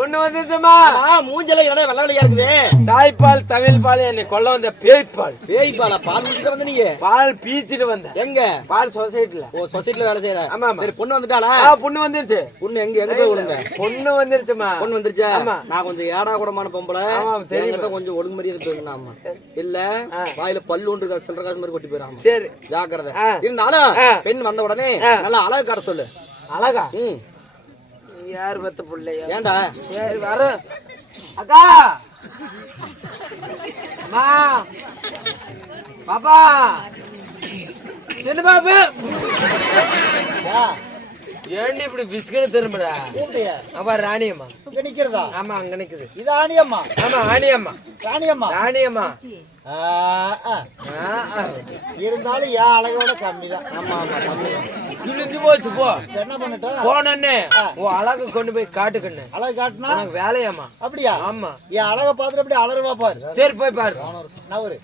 பொண்ணு வந்துருச்சுமா. மூஞ்சல என்னடா வெள்ள வெள்ளையா இருக்குது? தாய்ப்பால் தமிழ் பால் என்னை கொல்ல வந்த பேய்ப்பால். பேய்ப்பாலா? பால் குடிச்சிட்டு வந்த நீங்க? பால் பீச்சிட்டு வந்த. எங்க? பால் சொசைட்டில. ஓ, சொசைட்டில வேலை செய்யற? ஆமா ஆமா. சரி, பொண்ணு வந்துட்டாளா? பொண்ணு வந்துருச்சு. பொண்ணு எங்க எங்க போய் விடுங்க? பொண்ணு வந்துருச்சுமா. பொண்ணு வந்துருச்சா? ஆமா. நான் கொஞ்சம் ஏடா கூடமான பொம்பளை. ஆமா தெரியும். கொஞ்சம் ஒழுங்கு மரியாதை பேசணும். ஆமா இல்ல வாயில பல்லு ஒன்று இருக்கா, சில்லற காசு மாதிரி கொட்டி போயிடும். சரி ஜாக்கிரதை. இருந்தாலும் பெண் வந்த உடனே நல்லா அழகு காட்ட சொல்லு. அழகா? யார் பத்த பிள்ளையா? ஏண்டா? சரி வர. அக்கா மா பாப்பா சின்ன பாபு ஏண்டி இப்படி பிஸ்கட் திரும்புறா? அப்பா ராணியம்மா இங்க நிக்கிறதா? ஆமா அங்க நிக்குது. இது ஆணியம்மா? ஆமா ஆணியம்மா. ராணியம்மா? ராணியம்மா. இருந்தாலும் என் அழகோட கம்மிதான். ஆமா ஆமா கம்மி. கிழிஞ்சு போச்சு போ. என்ன பண்ணிட்டோம்? போனே ஓ அழகு கொண்டு போய் காட்டுக்கண்ணு. அழகு காட்டுனா உனக்கு வேலையாமா? அப்படியா? ஆமா. என் அழக பாத்துட்டு அப்படி அலறுவா பாரு. சரி போய் பாரு. நவரு.